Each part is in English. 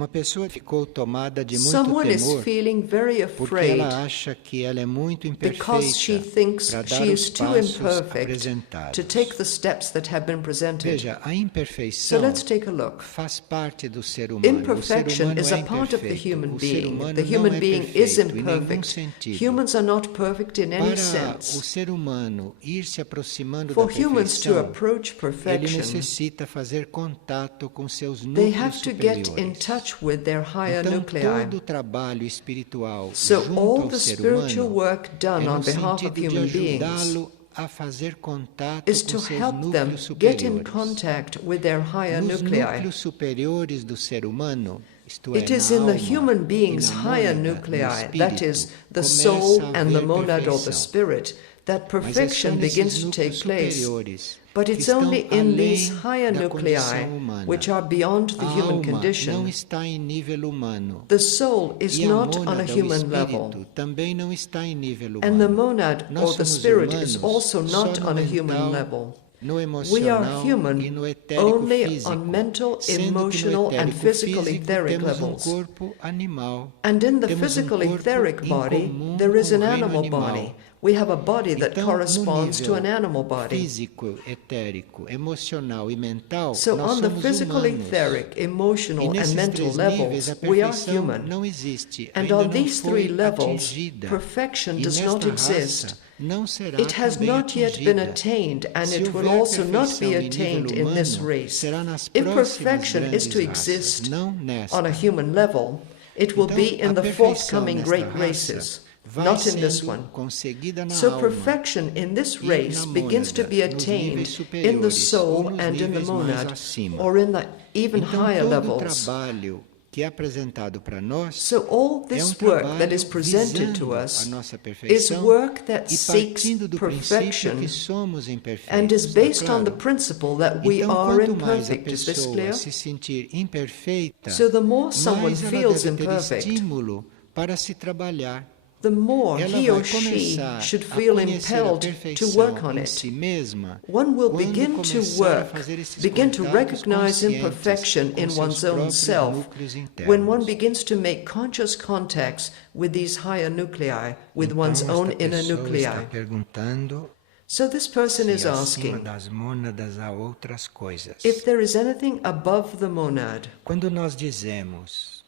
Uma pessoa ficou tomada de muito Someone is temor feeling very porque afraid ela acha que ela é muito because she imperfeita thinks para she dar is os too passos imperfect apresentados. to take the steps that have been presented. Veja, a So imperfeição let's take a look. faz parte do ser humano. O ser Imperfection humano is é a part of the imperfeito. human O ser being. humano The não human é being is perfeito em nenhum imperfect. sentido. Humans are not perfect in any Para sense. o ser humano ir se aproximando For da humans to perfeição, approach ele perfection, necessita fazer contato com seus they núcleos have to get in superiores. touch with their higher Então, nuclei. todo o trabalho espiritual So junto all ao the ser spiritual humano work done é on no behalf of sentido de human beings ajudá-lo a fazer contato is com to seus help them núcleos get in superiores. contact with their higher Nos nuclei. núcleos superiores do ser humano, isto é, It is na in the alma human e being's na higher mônada, no nuclei, that is, espírito, the começa soul a and the haver monad or the perfeição. spirit, that Mas é só perfection begins nesses to núcleos take place. superiores But que it's estão only in these além higher da nuclei, condição humana. which are beyond the A human alma não condition. está em nível humano. The soul is E a not on a mônada, o human level, espírito, também não está em nível and the humano. monad Nós or the somos spirit humanos is also só not no on a human mental, level. no We are emocional e human no etérico only físico, on mental, sendo que no emotional, and etérico physical físico etheric temos levels. corpo animal. And in the Temos physical corpo etheric body, incomum there is com an o reino animal animal. body. We have a body that Então, corresponds no to nível an animal body. físico, etérico, emocional e mental, So nós on the somos physical, humanos. etheric, E emotional, and nesses mental três níveis, levels, a we are perfeição human. não existe, And ainda on não these foi three levels, atingida. perfection E does nesta not exist. raça não será It has também not yet been atingida. attained, and Se it will houver also not be perfeição em attained nível in this humano, race. será nas Imperfection próximas is to grandes exist raças, não nesta. on a human level. It will Então, be a in the perfeição forthcoming nesta great raça races, vai not in this sendo one. conseguida na So alma perfection in this e race na begins to mônada, be nos attained níveis in the superiores soul ou nos and in the níveis mais monad, acima. or in the even Então, higher todo o levels. trabalho que é apresentado para nós So all é this trabalho work that is presented to visando us a nossa is perfeição work that e seeks partindo do princípio perfection que somos imperfeitos. and is Está based on the claro? principle that we Então, are quanto mais a imperfect. Is this pessoa clear? se sentir imperfeita, So the more someone mais ela feels deve ter imperfect, estímulo para se trabalhar. the more Ela he vai or she começar should a feel conhecer a impelled to perfeição work on em it. si mesma One will quando begin to começar a work, fazer esses begin to contatos recognize conscientes imperfection com in seus one's own próprios self núcleos when one internos. begins to make conscious contacts with these higher nuclei, with Então, one's esta own inner pessoa nuclei. está perguntando So this person se is acima asking das mônadas há outras coisas. if there is anything above the monad. Quando nós dizemos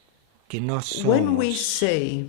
que nós When we somos say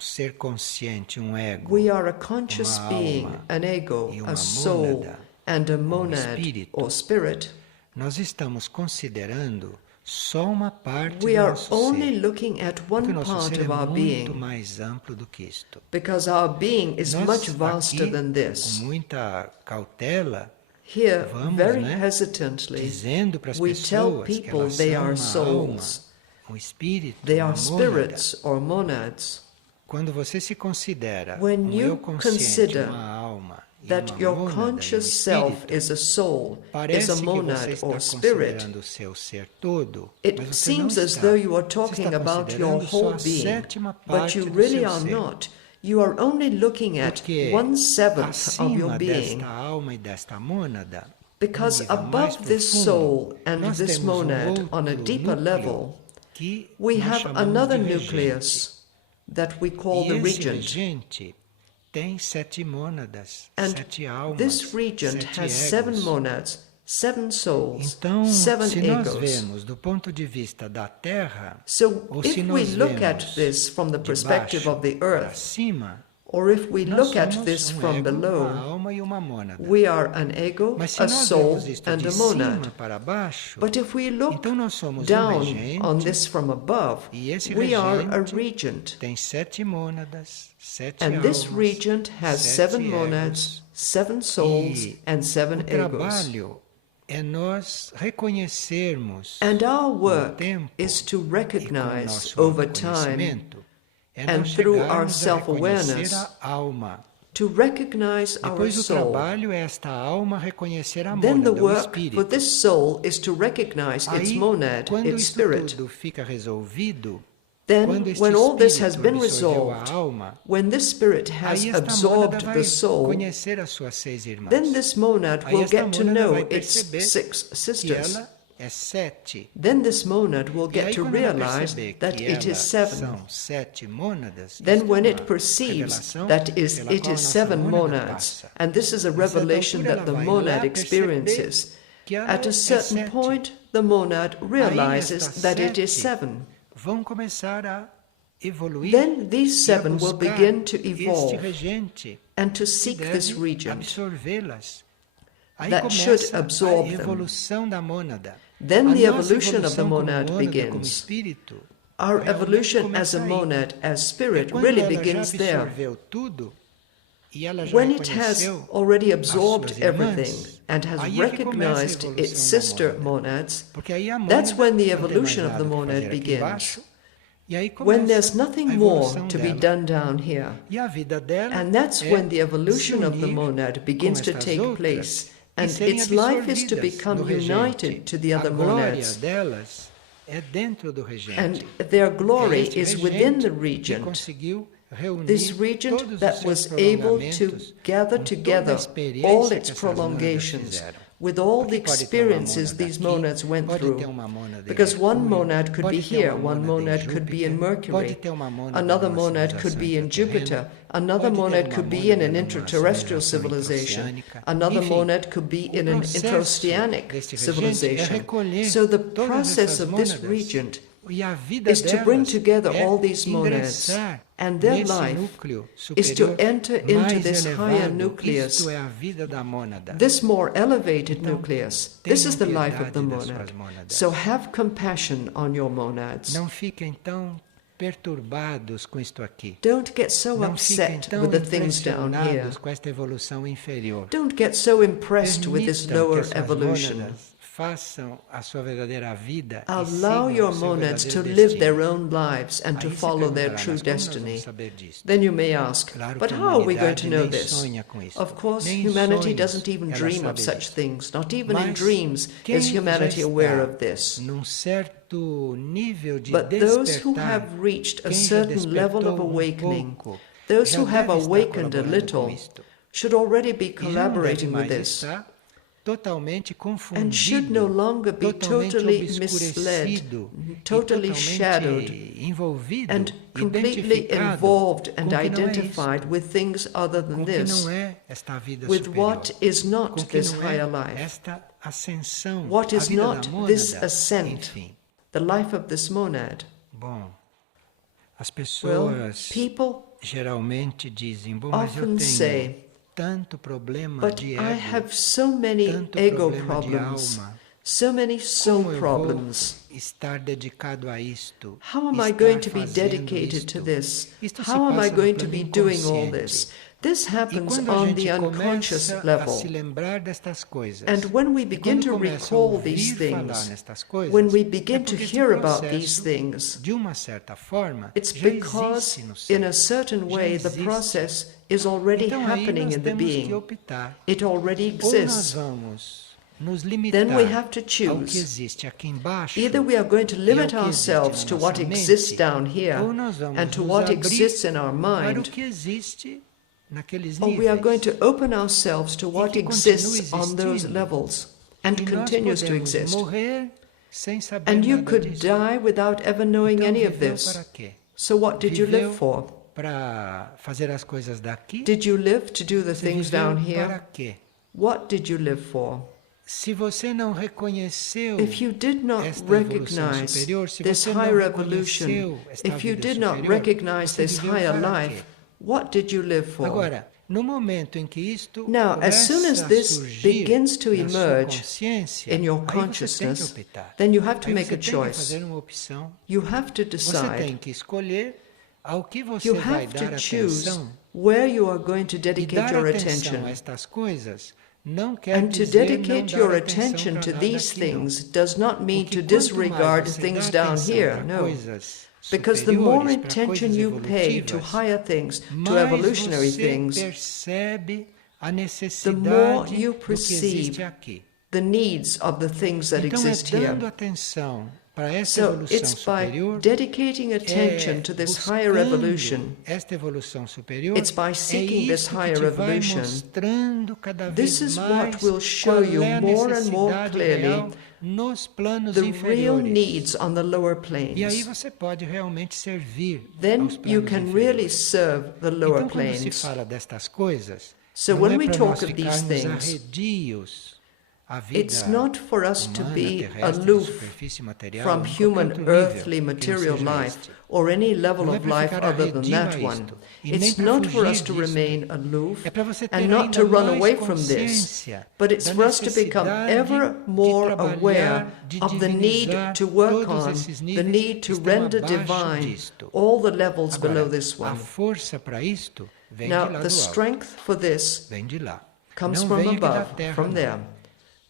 ser consciente, ego, we are a conscious uma being, alma an ego, e uma a soul, mônada, and a um monad espírito, or spirit, nós estamos considerando só uma parte we do are nosso only ser. looking at Porque one o nosso part ser of é our muito being, mais amplo do que isto. because our being is Nós much vaster aqui, than this. com muita cautela, Here, vamos, very né, hesitantly, dizendo para as we tell pessoas que people elas they são are uma souls, alma, espírito, they uma are mônada. spirits or monads. Quando você se considera When um you eu consciente, consider uma alma e that uma your mônada, conscious e um self espírito, is a soul, is parece a que você monad está or spirit, considerando o seu ser todo, it mas você seems não as está. though you are Você talking está about your considerando só whole a being, sétima but parte you do really seu are ser. not. You are only looking at Porque 1/7 of your acima being, desta alma e desta mônada, because nível mais above this profundo, soul and nós this temos monad on a outro deeper núcleo level, que we nós have chamamos another de regente. nucleus that we call E the esse regent. regente tem 7 mônadas, And 7 almas, this regent 7 has egos. 7 monads, 7 souls, Então, 7 se nós egos. vemos do ponto de vista da Terra, So ou if se we nós look at vemos this from the de perspective baixo of the para earth, cima, or if we nós look at somos this um from ego, uma below, alma e uma mônada. we are an ego, Mas se a nós soul, vemos isto and de a cima monad. para baixo, But if we look então nós somos down regente, on this from above, e esse we are a regente regent. tem 7 mônadas, 7 And almas, this regent has 7 7 monads, 7 souls, E and 7 o egos. trabalho é nós reconhecermos And our com o work tempo is to e com o recognize nosso over time, autoconhecimento, é and nós through our chegarmos a reconhecer self-awareness, a alma. to recognize our Depois o soul. trabalho é esta alma reconhecer a Then the mônada, o work espírito. for this soul is to recognize its Aí, monad, quando its isso spirit. tudo fica resolvido, Then, quando este when all this has espírito been absorveu a resolved, alma, when this spirit has aí esta mônada absorbed vai the soul, conhecer as suas 6 irmãs. then this monad Aí will esta get to mônada know vai its perceber 6 que sisters. ela é 7, then this monad will e get aí to quando ela realize perceber that que it is elas 7. são 7 mônadas, Then isso é when uma it perceives revelação that pela it qual a is nossa 7 mônada monads, passa. and this is a A certa revelation altura that the ela vai monad lá perceber experiences, que ela at a é certain 7. point the monad realizes estas that it is 7 7. vão começar a evoluir Then these e a 7 will buscar begin to este evolve regente and to que seek deve this regent absorvê-las. Aí that should começa absorb a them. evolução da mônada. Then A the nossa evolution of the evolução como monad mônada, como begins. espírito, Our realmente evolution começa as a aí. monad, as spirit, Quando really ela já begins there. absorveu tudo e ela já When it has reconheceu already as absorbed suas everything irmãs, and has aí é que começa a recognized evolução its da sister mônada. monads, Porque aí a that's mônada when the não tem mais evolution of nada the que monad fazer aqui begins. embaixo, e aí When there's começa nothing a more evolução to be dela. done down here. E a vida dela And that's é when the se evolution of the unir monad com begins to estas take outras place, e and serem its life is to absorvidas become no regente. united to the other A glória monads, delas é dentro do regente. and their glory É este is within the regente que regent. conseguiu reunir This todos regent os that seus was able to prolongamentos gather com toda a together experiência all que its essas mônadas prolongations fizeram. with all the Porque pode ter uma experiences mônada these aqui, monads went pode through. ter uma mônada em Because one Mercúrio, monad could be pode ter here, uma one mônada em monad could be in Júpiter, Mercury, pode ter uma mônada another numa monad could civilização be in Jupiter, intraterrena, another pode ter monad uma could be in mônada an numa interterrestrial civilização civilization, introoceânica. another Enfim, monad could be o in an processo intraoceanic deste regente é civilization. recolher So the todas process essas of this mônadas regent e a vida is to bring delas together é all these monads, ingressar and their nesse life núcleo is to superior enter into mais this elevado. higher nucleus, Isto é a vida da mônada. this more elevated Então, nucleus. This is the tenham life of the piedade das monad. suas mônadas. So have compassion on your monads. Não fiquem tão perturbados com isto aqui. Don't get so Não fiquem upset tão with the things down here. impressionados com esta evolução inferior. Don't get so impressed with this Permitam lower que as suas evolution. mônadas façam a sua verdadeira vida e Allow sigam your o seu monads to verdadeiro live destino. their own lives and to Aí se follow their perguntará, true mas como nós destiny. vamos saber disto? Then you may ask, Claro but que a how are we going to humanidade know nem this? sonha com isso. Of course, Nem em humanity sonhos doesn't even ela dream sabe of such disso. things. Not even in Mas dreams quem is humanity já aware está of this. num certo nível de But those who despertar, have reached a quem já certain level of despertou awakening, pouco, those já who have deve estar awakened a colaborando little, com isto. should already be E já não deve collaborating with mais this, estar totalmente and should no confundido, longer be totalmente totally misled, obscurecido, totally e shadowed, totalmente envolvido, and completely identificado involved and com o que não é identified isto, with things other than com o que this, não é esta vida with superior, what is com not o que this não higher é life, esta ascensão, what a is vida not da this mônada, ascent, enfim. the life of this monad. Bom, as Well, pessoas people geralmente dizem, bom, mas eu often tenho say, tanto problema but de I ego, have so many tanto ego problema de problems, alma, so many soul como eu problems. vou estar dedicado a isto? How am I estar going to be fazendo dedicated to isto? this? Isto se How am I passa no going to plano be doing all inconsciente. this? This E happens quando a on gente the unconscious começa a level. se lembrar destas coisas, And when we e begin quando to começa a recall ouvir these falar things, nestas coisas, when we é begin to porque esse hear about these processo, things, de uma certa forma, it's já because existe no ser. in a certain way the existe. process is already Então aí happening nós in the temos que being. optar. It already Ou nós exists. vamos nos limitar Then we have to ao que choose. existe aqui embaixo, Either we are going to limit e ao que existe ourselves na to nossa what mente, exists down here ou nós vamos and to nos what abrir exists in our para o mind, que existe naqueles or we are going níveis. to open ourselves to what que continue exists on those existindo. levels and E nós continues to podemos exist. morrer sem saber And you nada could disso. die without ever knowing Então, any of viveu this. para quê? So what did you Viveu live for? para fazer as coisas daqui? Did you live to do the Você things viveu down para here? quê? What did you live for? Se você não reconheceu If you did not esta evolução recognize superior, se this você não higher reconheceu evolution, esta if you vida did not superior, recognize você this viveu higher para life, quê? what did you live for? Agora, no momento em que isto Now, as soon as começa a this surgir begins to na sua emerge consciência, in your aí você consciousness, tem que optar. then you have to Aí make você a tem que choice. fazer uma opção. You have to Você tem decide. que escolher ao que você You vai have dar to choose atenção. where you are going to E dedicate dar your atenção attention. a estas coisas não quer And to dizer dedicate não your dar attention atenção to para nada these aqui, não. things does not mean Porque to quanto mais disregard você things dá down atenção here. para No. coisas Because the more superiores, para attention coisas you pay to evolutivas, higher things, to mais evolutionary você things, percebe a the more necessidade you do que perceive existe aqui. the needs of the things that Então é exist here. dando atenção para essa So evolução it's by superior, dedicating attention to this higher buscando evolution. esta evolução superior, It's by seeking this isso higher que te vai evolution. mostrando cada This vez is mais what will show qual you é a more and more necessidade clearly real nos planos the real inferiores. needs on the lower E aí planes. você pode realmente servir Then aos you planos can really inferiores. serve the lower Então, quando se planes. fala destas coisas, So não when é we para talk nós of these ficarmos things, arredios à vida it's not for us to humana, be terrestre, de aloof superfície material, from ou em qualquer human, outro nível earthly, que não material seja life, este. or any level Não é of para life ficar other than arredio a that one. isto, e nem It's para not for fugir us to disto. remain aloof É para você ter and not ainda to run mais away from this, consciência but it's da for us to become necessidade ever de more aware trabalhar, de of the need divinizar to work todos on, esses the níveis need que to estão render abaixo divine disto. all the levels below Agora, this a one. força para isto vem de Now, lá the do alto, strength for this vem de lá. comes Não from vem aqui da above, terra, from não. there.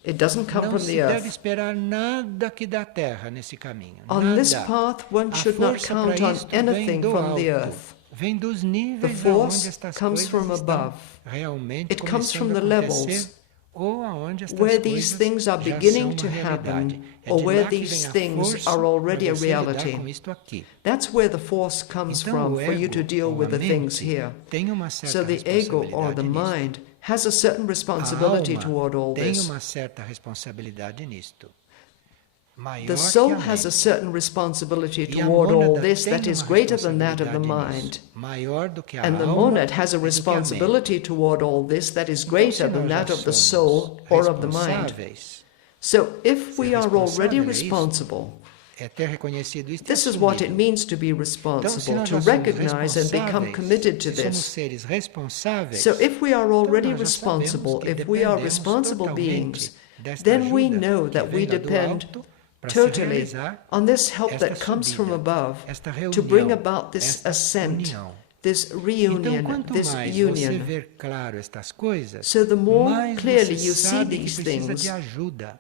It doesn't come Não from se the deve earth. esperar nada aqui da terra nesse caminho. On this Nada. path, one A should not força count para on isto vem anything do from the alto. earth. Vem dos The níveis aonde force estas comes coisas from estão above. realmente It comes começando from a the acontecer, levels ou aonde estas where coisas these things are já beginning são to uma realidade. happen, É or de where lá que these vem a things força are already para a você lidar reality. com isto aqui. That's where the force comes Então, from o for you to ego, deal ou with a the things mente, here. tem uma certa So the ego or the responsabilidade nisto. mind has a certain A responsibility alma toward all tem this. uma certa responsabilidade nisto. Maior The que soul a has a mente. certain responsibility E a toward all mônada this tem that is uma greater than that of the responsabilidade mind. nisso, maior do que a And the alma monad has a e do que a mente. responsibility toward all this that is Então, greater se than nós já that of the somos soul or of the mind. responsáveis, So if we ser are already responsável é isto. responsible, é ter reconhecido isto e this is what it assumido. means to be Então, se responsible, nós to já somos recognize and become responsáveis, committed to se somos this. seres responsáveis, So if we are então already nós já sabemos responsible, que if we are dependemos responsible totalmente beings, desta then we ajuda know que that we vem lá do depend alto para se totally realizar on this help esta that comes from subida, above esta to bring reunião, about this esta ascent, união. this Então, reunion, quanto this mais você union. ver claro estas coisas, So the more mais clearly você you see sabe que these precisa things, de ajuda.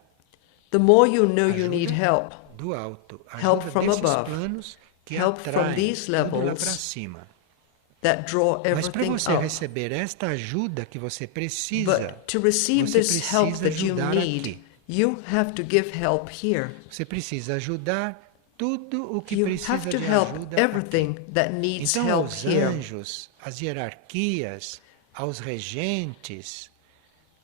the more you know you Ajuda need help. do alto, Help ajuda from desses above, planos que help from atraem these tudo lá levels para cima. That draw Mas para everything você up. receber esta ajuda que você precisa, But to receive você this help precisa that you ajudar need, aqui. you have to give help here. Você precisa ajudar tudo o que You precisa have to de help ajuda. everything that needs Então, help aos here. anjos, às hierarquias, aos regentes,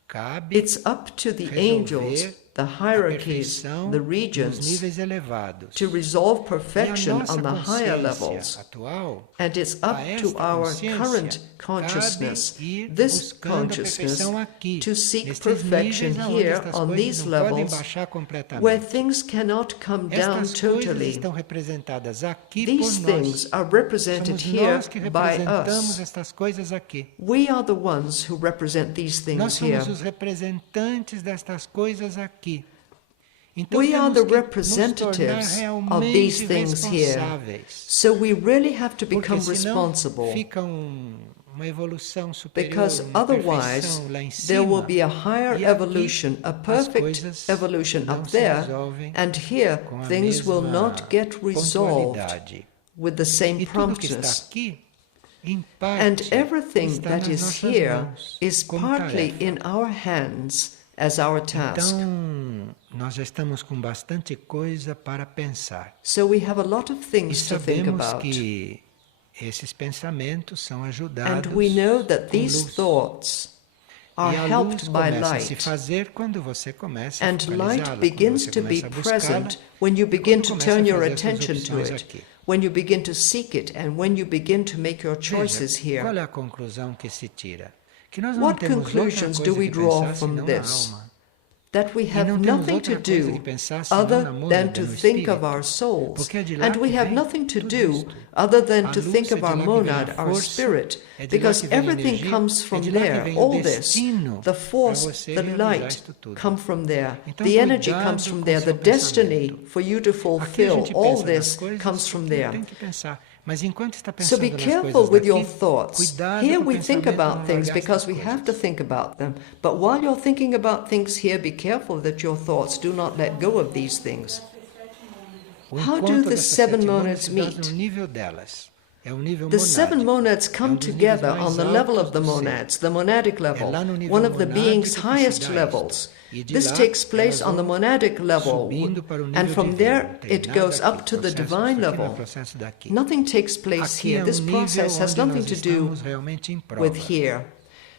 cabe It's up to the resolver angels, the a hierarchies, perfeição the nos regions, níveis elevados. to resolve E a perfection nossa on the higher consciência levels. atual, And it's a up to esta our consciência, current consciousness, cabe ir this buscando a consciousness, perfeição aqui, to seek nestes perfection níveis aonde here estas on coisas these não podem levels baixar completamente. where things cannot come down Estas coisas totally. estão representadas aqui These por things nós. are represented Somos here nós que by representamos us. estas coisas aqui. We are the ones who represent these Nós things here. somos os representantes destas coisas aqui. Então We are temos the que nos tornar representatives of realmente these things here. responsáveis. So we really have to become Porque senão responsible, fica uma evolução superior, because uma otherwise perfeição lá em there will cima. be a higher E aqui evolution, a as perfect coisas evolution não up se there, resolvem and here com a things will mesma not get resolved pontualidade. with the same E tudo que está promptness. aqui, em parte, And everything está that nas is nossas here mãos, is como partly tarefa. in our hands as our task. Então, nós já estamos com bastante coisa para pensar. So we have a lot of E things to think sabemos about. que esses pensamentos são And ajudados we know that com these luz. thoughts are E a luz helped by começa a se light. fazer quando você começa a And light focalizá-la, begins quando to você be começa a buscá-la, present when you begin to quando começa a turn your fazer essas attention to opções it, aqui. when you begin to seek it, and when you begin to make your choices Veja, qual here. é a conclusão que se tira? Que nós não What temos outra conclusions coisa do we que draw pensar from senão na this? alma. That we E have não temos nothing to outra coisa que do pensar senão other na than mônada, to no think of espírito. our souls. Porque é de lá And we que have vem nothing to tudo do isto. other than A to luz think é of de our lá que vem monad, a our força, spirit, é de lá because que vem a everything energia, comes é from de lá que there. vem o All this, destino the para force, você the realizar light, isto tudo. come from there. Então, The energy cuidado comes from com there. seu The destiny pensamento. for you to Aqui a fulfill gente all pensa nas this coisas comes from que there. tem que pensar. Mas enquanto está So pensando be nas careful coisas with your daqui, thoughts. cuidado Here com o we think pensamento about não things largar because estas we have to coisas. think about them. But while you're thinking about things here, be careful that your thoughts do not let go of these things. O How do encontro the dessas seven sete monads se dá meet? no nível delas. É o nível The seven monádico. monads É come dos níveis together mais on the level of altos the do ser. monads, the monadic level, lá no nível one of the being's monádico que se highest dá isto. levels. E de This lá, takes place elas on the vão monadic level, subindo para o nível and from divino. there Não tem it nada goes aqui. up to the Processo, divine isso aqui não é level. processo daqui. Nothing takes place Aqui here. é This nível process has onde nothing nós to do estamos realmente em prova. with here.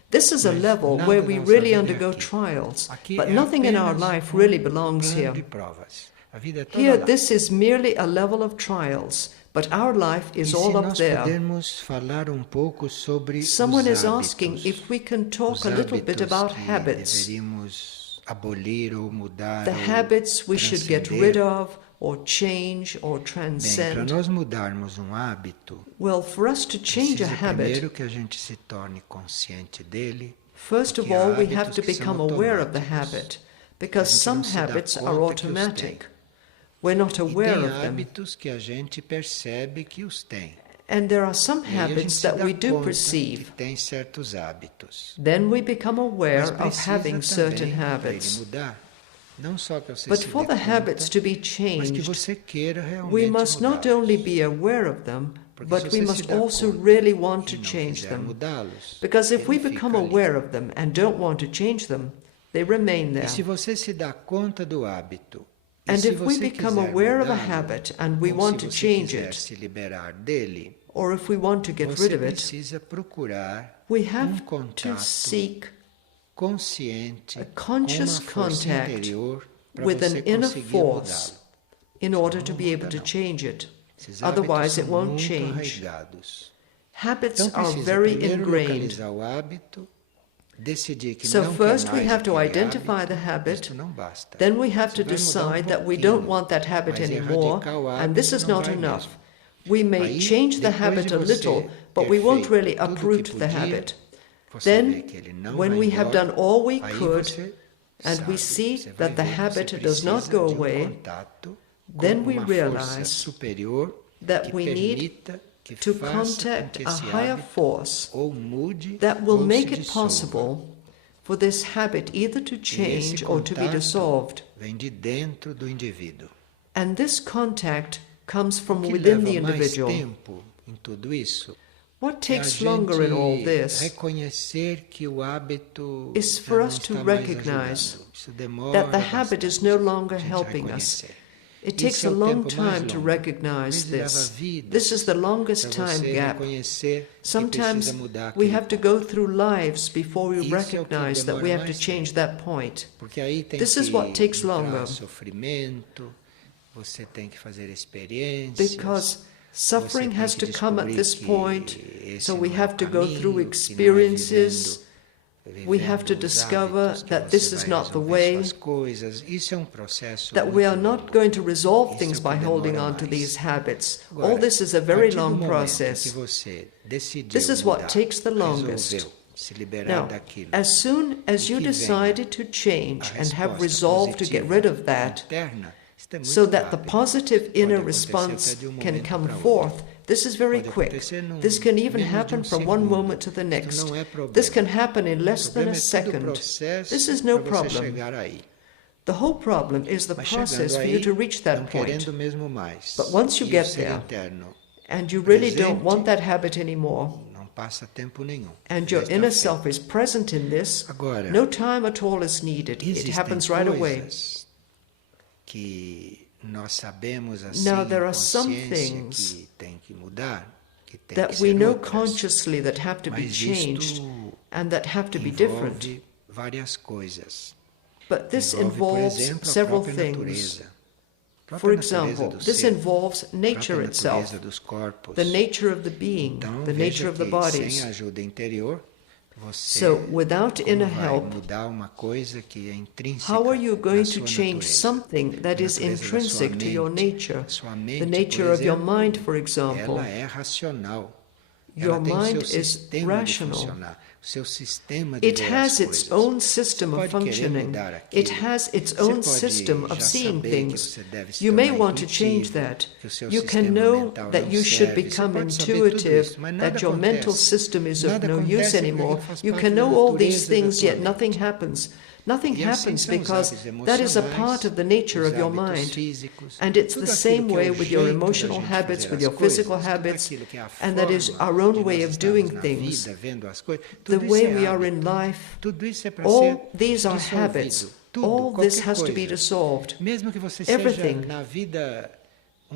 This is a Mas level nada where na we nossa really vida é undergo aqui. trials, Aqui but é nothing in our apenas life really plano belongs here. de provas. A vida é toda Here, lá. this is merely a level of trials, but our life is E se all up nós there. pudermos falar pouco sobre Someone os is asking hábitos, if we can talk os a little bit hábitos about que habits, deveríamos abolir ou mudar the ou habits we should get transcender. rid of, or change, or Bem, para transcend. nós mudarmos hábito, Well, for us to change a precisa habit, primeiro que a gente se torne consciente dele, first of porque há all, we have hábitos to que são become aware of the automáticos. habit, because A gente some não se dá habits conta are que os automatic. tem. We're not E aware tem of them. hábitos que a gente percebe que os tem. And there are some E aí a gente habits se that dá we do conta perceive. que tem certos hábitos. Then we become aware Mas of precisa having certain também, para ele habits. mudar, não só que você But se for dê the conta, habits to be mas que changed, você queira realmente we must not mudá-los. only be aware of them, Porque but se we você se must dá also conta really want e to não change quiser them. mudá-los, Because if ele we fica become ali. aware of them and don't want to change them, they remain E there. se você se dá conta do hábito, e And se if we você become quiser aware of a mudá-lo, habit and we ou want se to você change quiser it, se liberar dele, or if we want to get você rid of it, precisa procurar we have to contato seek consciente a com conscious uma força contact interior para with você an inner conseguir force mudá-lo. in order to Não be able muda, to não. change it. Esses hábitos Otherwise, it são won't muito change. arraigados. Habits Então are precisa very primeiro ingrained. localizar o hábito, decidir que So não first quer we mais have to aquele identify hábito, the habit, isto não basta. then we have Você to vai mudar decide that we don't pouquinho, want that habit mas anymore, erradicar o and this hábito is não not vai enough. mesmo. We may Aí, change the depois habit de a little, você but ter we won't feito really tudo que uproot the podia, habit. você vê Then, que ele não when vai we have embora, done all we aí could, você and sabe, we see você vai that the ver que habit você does not precisa go de away, contato com then we uma força realize superior that que we need permita que to faça com contact que a esse higher hábito force ou mude that will ou make se it dissolva. possible for this habit either to E esse change or to be contato dissolved. vem de dentro do indivíduo. And this contact comes O from que within leva the mais individual. tempo em tudo isso What é a takes longer in all gente this reconhecer que o hábito is já for não us to está mais recognize ajudando. Isso demora that the habit is no bastante longer a gente helping us. reconhecer. It Esse takes é a o long tempo mais time to longo. recognize Às vezes leva this. vidas This is the longest para time você gap. reconhecer que Sometimes precisa mudar we aquilo. have to go through lives before we Isso é o que recognize that we demora have to mais change tempo. that point. Porque aí tem This que is what takes entrar longer. sofrimento, você tem que fazer experiências. Because suffering você has tem to que come at descobrir this que point, esse so we não é have o to go caminho, through que não é experiences. We have to vivendo os discover hábitos que that você this is vai not the resolver way, suas coisas. Isso é um processo that we muito are not longo. going to resolve Isso things é o que by holding demora on to mais. these habits. Agora, All this is a a very partir do long momento process. que você decidiu This is mudar, what takes the longest. resolveu se liberar Now, daquilo, as soon as you que venha decided to change a and have resposta resolved to get positiva rid of that, interna, isso é muito so that the rápido. positive inner Pode acontecer response até de can momento come para outro. forth, this is very Pode quick. acontecer num This can even menos de happen from one segundo. moment to the Isto next. não é problema. This can happen in O less than problema a é todo o second. processo This is no para você problem. chegar aí. The whole problem is the Mas process chegando for you aí, to reach não that point. querendo mesmo mais. But once you E o get ser there, eterno and you really don't presente, want that habit anymore, não passa tempo nenhum. and Já your está inner feito. self is present in this, Agora, no time at all is needed. It existem happens right away. coisas que nós sabemos assim Now, there em are some consciência things que tem que mudar, que tem that que we ser know outras. consciously that have to be Mas changed isto and that have to be different. envolve várias coisas. But this Envolve, por involves exemplo, a several própria things. natureza. A própria For natureza example, do this ser, involves a nature própria itself, natureza dos corpos. the nature of the being, Então, the veja nature of the que bodies. sem ajuda interior, você So, without como inner vai help, mudar uma coisa que é intrínseca how are you na going sua to change natureza? something that A is natureza da sua intrinsic to your mente. nature? A sua mente, The nature por of your exemplo, mind, for example. ela é racional. Your Ela tem o seu mind is sistema de rational. funcionar, o seu sistema de It ver has as its coisas. own Você system of pode querer functioning. mudar It aquilo. has its Você own pode system já of seeing saber que things. você deve se You may tornar want to change intuitivo, that. que o seu You can sistema know mental that não you should serve. Você become pode saber tudo intuitive, isso, mas nada that your mental acontece. system is of Nada no acontece use porque anymore. faz You parte can da know all these natureza da things, sua yet mente. nothing happens. Nothing E assim happens são os because hábitos that is a emocionais, part of the nature os of your hábitos mind. físicos, And it's tudo the aquilo same que é way o with your jeito da emotional gente habits, fazer with as your physical coisas, tudo habits, aquilo que é a and that is forma our own que way nós of doing estamos na things. vida, vendo as coisas, The tudo isso way é we are hábito. in life, Tudo isso é para all ser these are dissolvido. habits. Tudo, All this qualquer has to be coisa. dissolved. Mesmo que você Everything. seja na vida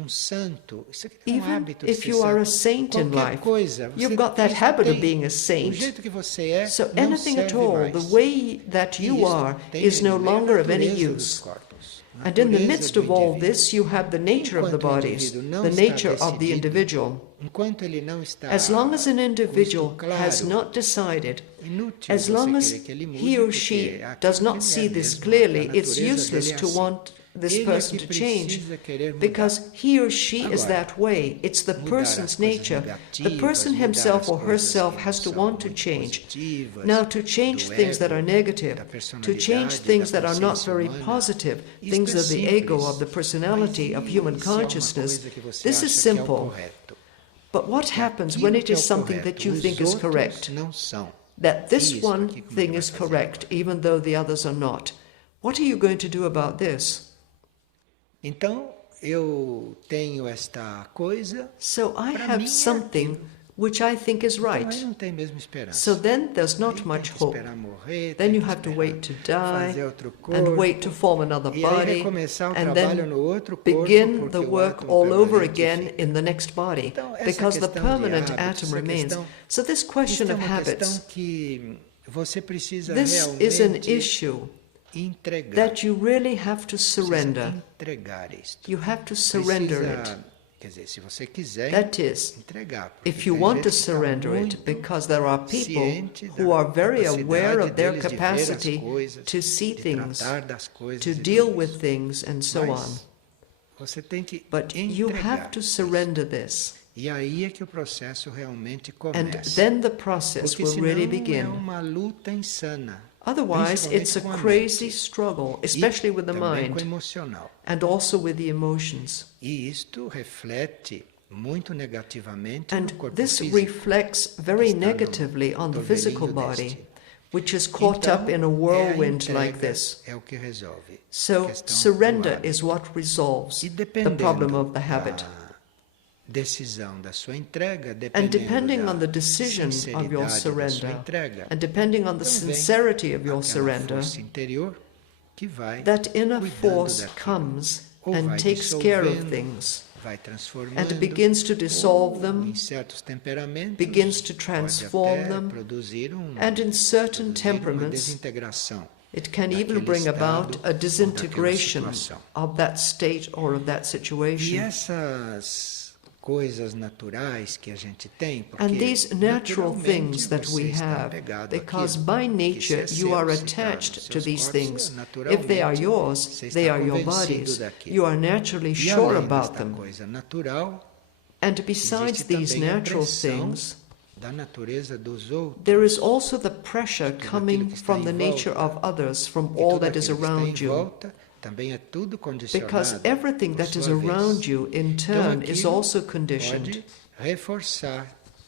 santo, isso aqui é Even hábito de if ser you are a santo. saint in Qualquer life, coisa, you've você got that habit of being a o saint. jeito que você é So não anything at serve all, mais. the way that E you isto are tem is no ele, é a longer of any natureza dos use. corpos, And in the natureza midst do of all indivíduo. this, you have the nature of the Enquanto o bodies, indivíduo não the está nature of the decidido, individual. enquanto ele não está As long as an com individual isto claro, has not decided, inútil as você long querer as que ele mude, he or porque she é aquilo does que not ele see é this mesmo, clearly, a it's natureza useless dele é to assim. want this Ele é person que to change, precisa querer mudar. because he or she is Agora, that way. It's the mudar person's as coisas nature. The negativas, person mudar himself as or coisas herself que has não to são want to muito change. positivas, Now, to change do things that ego, are negative, da to personalidade, change things da that are not consciência very humana, positive, isto things é of the ego, simples, of the personality, mas of human isso é uma consciousness. coisa que você This is acha que é o simple. correto. But what Que happens aquilo when it que é is o something correto, that you os think is outros correct? não são. That this Isto one aqui como thing ele is vai fazer correct, agora. even though the others are not. What are you going to do about this? Então, eu tenho esta coisa, So I para have mim é something aquilo. which I think is Então aí right. não tem mesmo esperança. So then there's Aí not tem much que hope. esperar morrer, Then tem you que have to esperar wait to die fazer outro and wait corpo, to form another e aí body recomeçar o and trabalho then no outro corpo, begin porque the o work átomo all over permanente again fica. in the next body Então, essa because the questão de permanent hábitos, atom essa remains. questão, So this question isto é of uma questão habits, que você precisa this is an realmente issue entregar. that you really have to Precisa surrender. entregar isto. You have to surrender it. Precisa, quer dizer, se você quiser That is, entregar, porque if you tem want gente to que está surrender it, muito because there are people ciente who da are very aware capacidade of their deles de ver capacity as coisas, to see de things, tratar das coisas to e deal tudo with isso. things, and so on. Mas você tem que But you have entregar to isso. surrender this. E aí é que o processo realmente And começa. then the process Porque will senão really é begin. uma luta insana. Otherwise, it's a Principalmente com a crazy mente. struggle, E especially with the também com o mind emocional. and also with the emotions. E isto reflete muito negativamente And no corpo this físico. reflects very está no negatively on the physical torvelinho body, deste. which is caught Então, up in a é a whirlwind entrega, like this. é o que resolve a So questão do surrender hábito. is what resolves E the problem dependendo of the habit. da decisão da sua entrega, And dependendo depending da on the decision of your sinceridade da sua surrender, entrega, and depending on the então vem sincerity of your aquela surrender, força interior que vai that inner cuidando force daquilo, comes ou and vai takes care of dissolvendo, things, vai transformando, and begins to dissolve ou, them, em certos temperamentos, begins to pode transform até them, produzir and in certain uma temperaments, desintegração it can even daquele bring about estado a ou disintegration daquela situação. of that state or of that E situation. essas coisas naturais que a gente tem, porque And these natural naturalmente things that você we está have, apegado because àquilo, by que nature se é you seu, are se está attached nos to seus these corpos, things. If naturalmente they are yours, você está they are your convencido bodies. daquilo. You are naturally E sure além about desta them. coisa natural, And besides existe these também a natural pressão things, da natureza dos outros. there is also the pressure Tudo coming aquilo que está from em the nature volta. of others, from E all tudo that is aquilo que está around em you. volta também é tudo condicionado. Because everything por that is sua vez. around you, in Então turn, is aquilo also conditioned. pode reforçar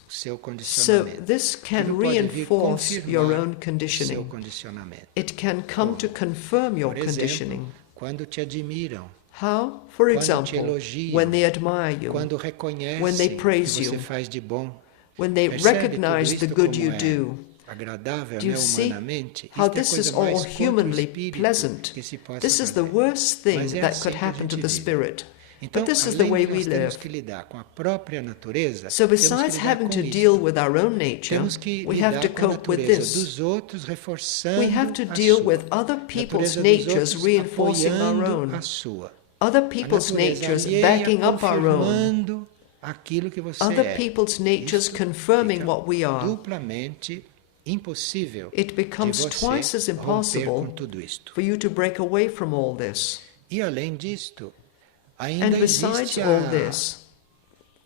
o seu So condicionamento. this can Aquilo pode vir reinforce your confirmar own o seu conditioning. condicionamento. It can come to confirm your Por exemplo, conditioning. quando te admiram, How? For quando te example, elogiam, when they admire you, quando reconhecem when they o praise que você you, faz de bom, when they percebe recognize tudo the isto good como you do. agradável, Do you né, see humanamente? how Isto é a this coisa is all mais contra o humanly espírito pleasant? que se possa This is the fazer. worst thing Mas é that assim could que a happen to gente the vive. spirit. Então, But this is the além way de we nós temos live. que lidar com a própria natureza, So temos que besides lidar having com to isto. deal with our own nature, Temos que we have lidar to com a cope with natureza this. dos outros, reforçando We have to a deal sua. with other people's Natureza dos natures outros, reinforcing our apoiando own. a sua. Other A people's natureza natures alheia, backing up our own. confirmando aquilo que você Other é. people's natures Isto confirming fica what we are. duplamente impossível It becomes de twice você as romper impossible com tudo isto. for you to break away from all this. E além disto, ainda And besides existe all this,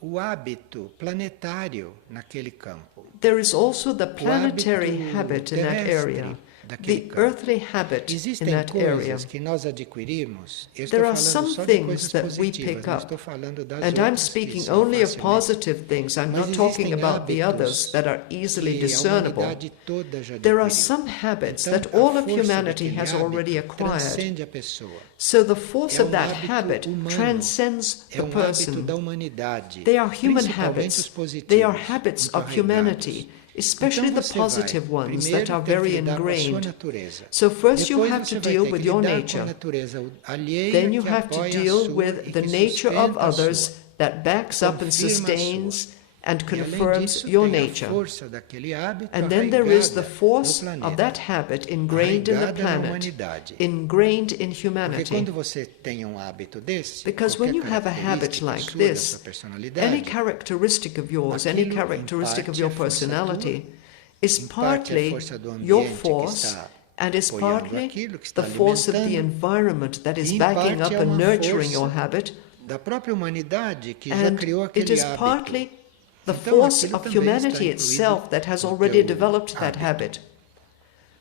o hábito planetário naquele campo. there is also the O planetary hábito habit in that terrestre area, daquele the campo. earthly habit in Existem that area. coisas que nós adquirimos, eu estou There are falando some só de things coisas that we positivas, pick não up. estou falando das And I'm outras que speaking são only of facilmente. positive things. I'm Mas not talking existem about the hábitos others that are easily que a discernible. humanidade toda já There are adquiriu. some habits Então, that a all of força humanity daquele has hábito already acquired. transcende a pessoa. So the force É of that hábito habit humano. transcends É the hábito person. da humanidade. They are human Principalmente habits. os positivos, They are habits muito of humanity, arraigados. especially the você positive vai ones primeiro that are ter que very lidar com a sua ingrained. natureza. So first you Depois have você to vai deal ter with que your lidar com a nature. natureza alheia Then you que have to apoia a deal sua with e the que nature of sustenta a others sua. that backs up and Confirma a sua. sustains and E além confirms disso, your tem a nature. força daquele hábito And then there is the arraigada force no of planeta, that habit ingrained in the arraigada na planet, humanidade. ingrained in Porque humanity. quando você tem hábito desse, Because when you qualquer have a habit característica like sua, da this, sua any personalidade, characteristic of yours, any aquilo, em characteristic of parte, your é força personality, tua, is em parte, é partly força do your ambiente que force está and is apoiando partly aquilo, que está the force of the alimentando, environment that is e em backing parte up é and uma nurturing your força habit, da própria humanidade que já and criou it aquele is hábito. partly the Então, force aquilo of também está humanity incluído itself that has no already teu developed that hábito. habit.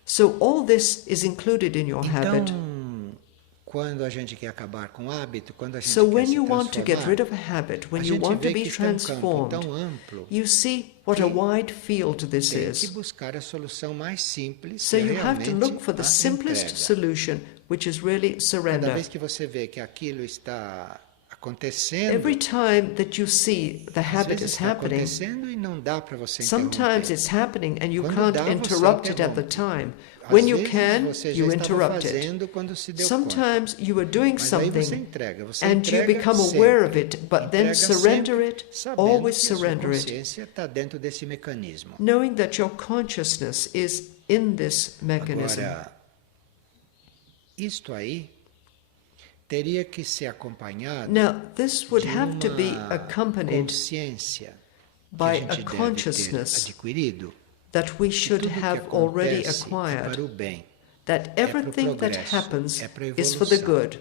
So all this is included in your habit. Então, quando a gente quer acabar com o hábito, quando a gente So quer when se you want to get rid transformar, of a habit, when a you gente want to vê be que está um campo transformed, tão amplo you see what a que wide field this tem que is. buscar a solução mais simples, So que é you have to realmente look for the a simplest entrega. solution, which is really Cada surrender. vez que você vê que aquilo está acontecendo, Every time that you see the às habit vezes is está happening, acontecendo e não dá para você sometimes interromper. it's happening and you Quando can't dá, você interrupt it at the interrompe. time. Às When you vezes can, você já you estava interrupt it. fazendo quando se deu conta. Sometimes you are doing Mas aí você something entrega, você and you entrega become aware of sempre. it, but then Entrega surrender sempre, it, sabendo always que a sua surrender it, consciência está dentro desse mecanismo. knowing that your consciousness is in this mechanism. Agora, isto aí teria que ser acompanhado Now, this would de have to be uma accompanied consciência que by a a gente deve ter consciousness adquirido, that we que should tudo que have already acontece é acquired, para o bem, that é para o everything that progresso, happens é para a is for the evolução. good,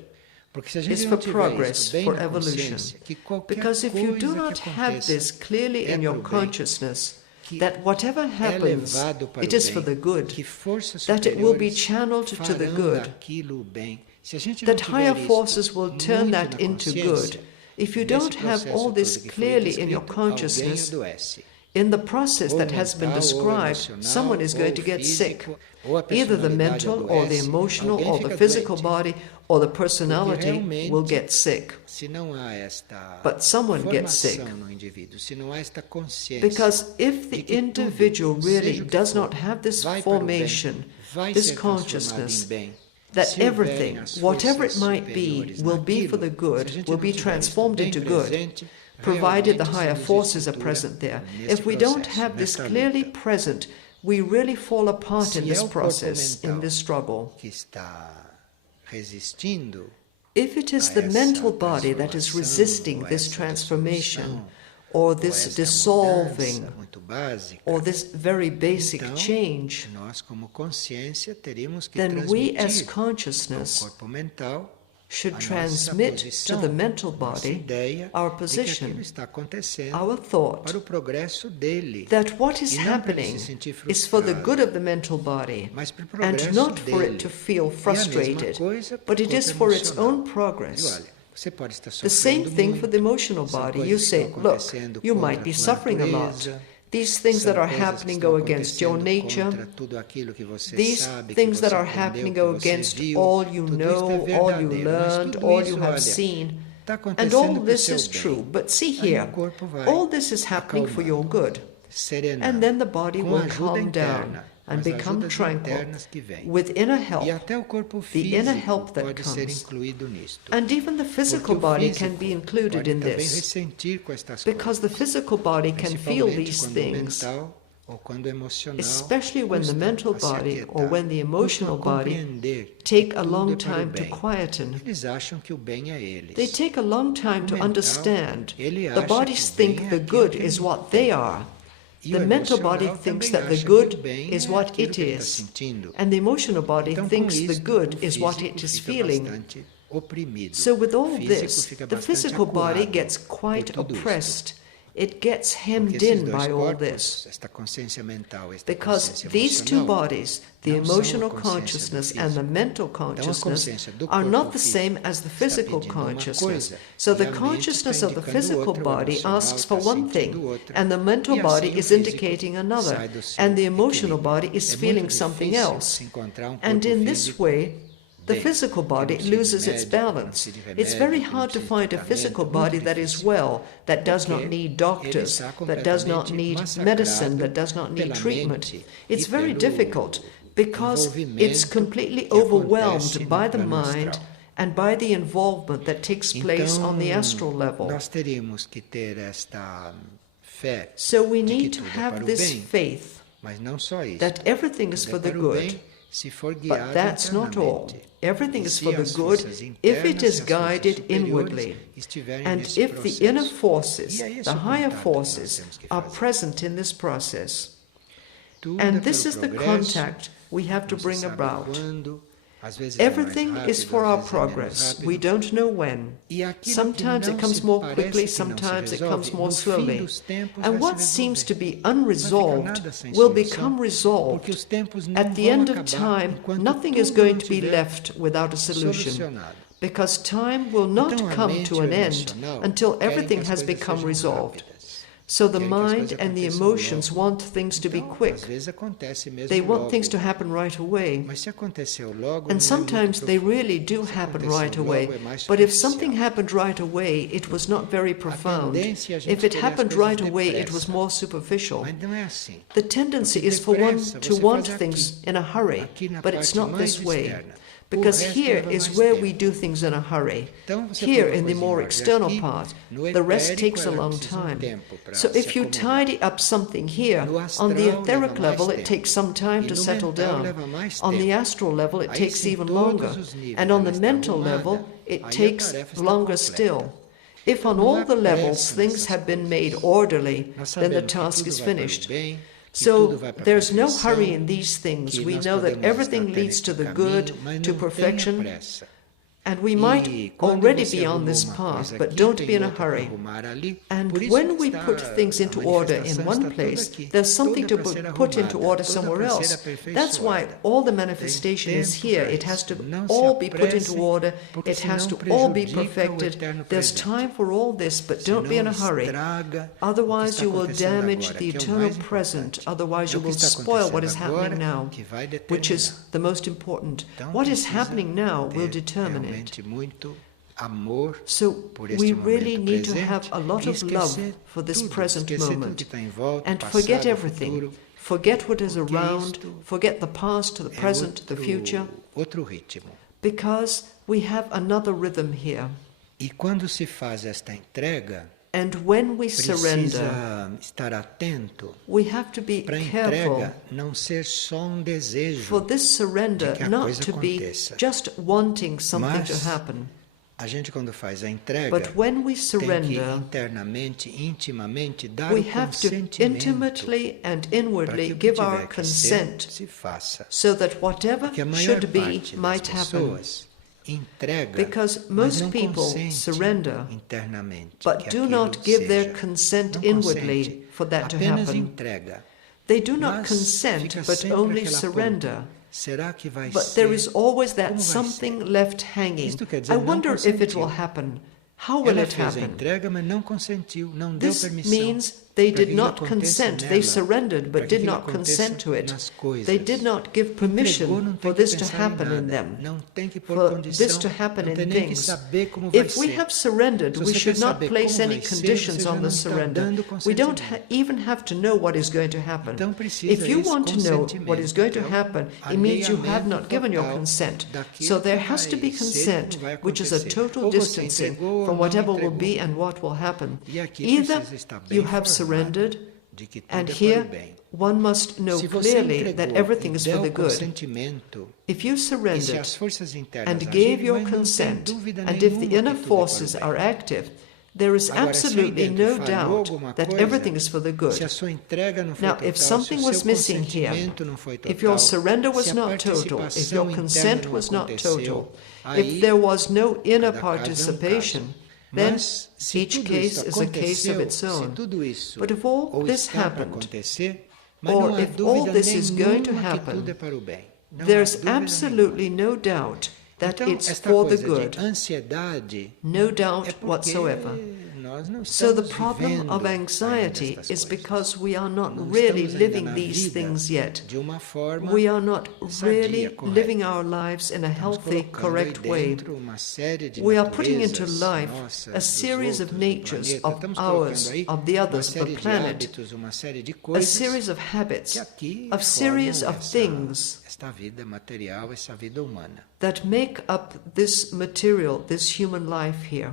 Porque se a is gente for não tiver progress, isso bem for na evolution. consciência, que qualquer Because if you do coisa not que have aconteça this clearly é in your para o bem, consciousness, que that whatever é happens, levado para it o is for the bem, good, que forças that it will be superiores channeled to the farão good, daquilo o bem. Se a gente não that tiver higher isto forces will turn muito that na into good. consciência, If you nesse don't have processo all this todo que foi clearly in your descrito, consciousness, alguém adoece. in the process Ou that has been mental, ou described, emocional, someone is going ou to get sick. físico, ou a Either the personalidade mental or the adoece, emotional alguém or the fica physical doente. body or the Porque personality realmente, will get sick. se não há esta But someone gets sick. formação no indivíduo, se não há esta consciência Because if the de que tudo, individual really seja o que does for, not have this vai para o bem, formation, vai this ser transformado consciousness, em bem, that se houverem everything, as whatever it forças might be, superiores will be for naquilo, the good, se a gente will não be tiver transformed isto into bem good, presente, provided the realmente higher somos forces are estrutura present there. nesse If we don't processo, have this nesta clearly luta. present, we really fall apart Se in é this o corpo process, in mental this struggle. que está resistindo If it is a the essa mental body that is transformação, resisting ou a this essa transformation, dissolução, or ou this esta dissolving, mudança muito básica, or this very basic então, change, nós como consciência teríamos que then we as transmitir ao consciousness corpo mental should a nossa transmit to posição, the mental nossa body ideia our de que position, aquilo está acontecendo our thought, para o progresso dele, that what is e não para ele happening se sentir is for the frustrado, good of the mental body, mas para o and progresso not for it dele. to feel E a mesma frustrated, coisa para but o it is corpo for its emocional. own E progress. olha, você pode estar The same sofrendo thing muito, for the emotional são body. coisas You que say, estão look, acontecendo you contra might a be tua suffering a lot. natureza, These things são that are coisas que happening estão go against your acontecendo nature. contra tudo aquilo que você These sabe, que things você that are aprendeu, happening que go você against viu, all you tudo isto é know, all you verdadeiro, mas learned, tudo all isso, you have olha, seen. está And acontecendo all para o this seu is bem. true. But see Aí here, o corpo vai all this is happening for your good. serenando, And then the body com will ajuda calm down interna, and as become ajudas tranquil internas que vêm. with inner help. E até o corpo The inner físico help that pode ser comes. incluído nisto. And even the Porque physical o body físico can be included pode in também this. ressentir com estas Because the coisas, physical body can feel principalmente these quando o things, mental ou quando o emocional especially when the custam mental a se body aquietar, or when the emotional custam a body compreender take que a tudo long é para o time to bem. quieten. Eles acham que o bem é eles. They take a long time O to mental, understand. ele The acha bodies que o bem think é the aquilo good que is ele what tem. they are. E The o mental body emocional thinks também that the acha que good o bem is é what aquilo it que ele está is. sentindo. And the emotional body Então, com thinks the isto, good o is what físico it is fica feeling. bastante oprimido. So with all O físico this, fica the bastante physical body acuado gets por quite tudo isto. oppressed. It gets Porque hemmed esses in dois by all corpos, this. esta consciência mental, esta Because consciência these two emocional, bodies, the não são a emotional consciência do consciousness físico. and the mental Então, a consciousness consciência do are corpo not the físico same as the está physical pedindo uma consciousness. coisa, So e the a mente consciousness está of the indicando physical outra, o body emocional asks está for one sentindo thing, outra, and the mental e body assim o is físico indicating another, sai do seu and the emotional equilíbrio. body is É feeling muito something difícil else. se encontrar And corpo in this físico way, the physical body loses its balance. It's very hard to find a physical body that is well, that does not need doctors, that does not need medicine, that does not need treatment. It's very difficult because it's completely overwhelmed by the mind and by the involvement that takes place on the astral level. So we need to have this faith that everything is for the good. But that's not all. Everything is for the good if it is guided inwardly, and if the inner forces, the higher forces, are present in this process. And this is the contact we have to bring about. Everything is for our progress. We don't know when. Sometimes it comes more quickly, sometimes it comes more slowly. And what seems to be unresolved will become resolved. At the end of time, nothing is going to be left without a solution, because time will not come to an end until everything has become resolved. So the mind and the emotions want things to be quick. They want things to happen right away. And sometimes they really do happen right away. But if something happened right away, it was not very profound. If it happened right away, it was more superficial. The tendency is for one to want things in a hurry, but it's not this way. Because here is where we do things in a hurry. Here, in the more external part, the rest takes a long time. So if you tidy up something here, on the etheric level it takes some time to settle down. On the astral level it takes even longer. And on the mental level it takes longer still. If on all the levels things have been made orderly, then the task is finished. So there's no hurry in these things. We know that everything leads to the good, to perfection, and we might already be on this path, but don't be in a hurry. And when we put things into order in one place, there's something to put into order somewhere else. That's why all the manifestation is here. It has to all be put into order. It has to all be perfected. There's time for all this, but don't be in a hurry. Otherwise you will damage the eternal present. Otherwise you will spoil what is happening now, which is the most important. What is happening now will determine it. So we really need to have a lot of love for this present moment and forget everything. Forget what is around, forget the past, the present, the future, because we have another rhythm here. And when we surrender, we have to be careful for this surrender not to be just wanting something to happen. But when we surrender, we have to intimately and inwardly give our consent so that whatever should be might happen. Because most people surrender, but do not give their consent inwardly for that to happen. They do not consent, but only surrender. But there is always that something left hanging. I wonder if it will happen. How will it happen? This means they did not consent. They surrendered but did not consent to it. They did not give permission for this to happen in them, for this to happen in things. If we have surrendered, we should not place any conditions on the surrender. We don't even have to know what is going to happen. If you want to know what is going to happen, it means you have not given your consent. So there has to be consent, which is a total distancing from whatever will be and what will happen. Either you have surrendered, and here one must know clearly that everything is for the good. If you surrendered and gave your consent, and if the inner forces are active, there is absolutely no doubt that everything is for the good. Now, if something was missing here, if your surrender was not total, if your consent was not total, if there was no inner participation, then each case is a case of its own. But if all this happened, or if all this is going to happen, there's absolutely no doubt that it's for the good. No doubt whatsoever. So the problem of anxiety is because we are not really living these things yet. We are not really living our lives in a healthy, correct way. We are putting into life a series of natures of ours, of the others, of the planet, a series of habits, a series of things that make up this material, this human life here.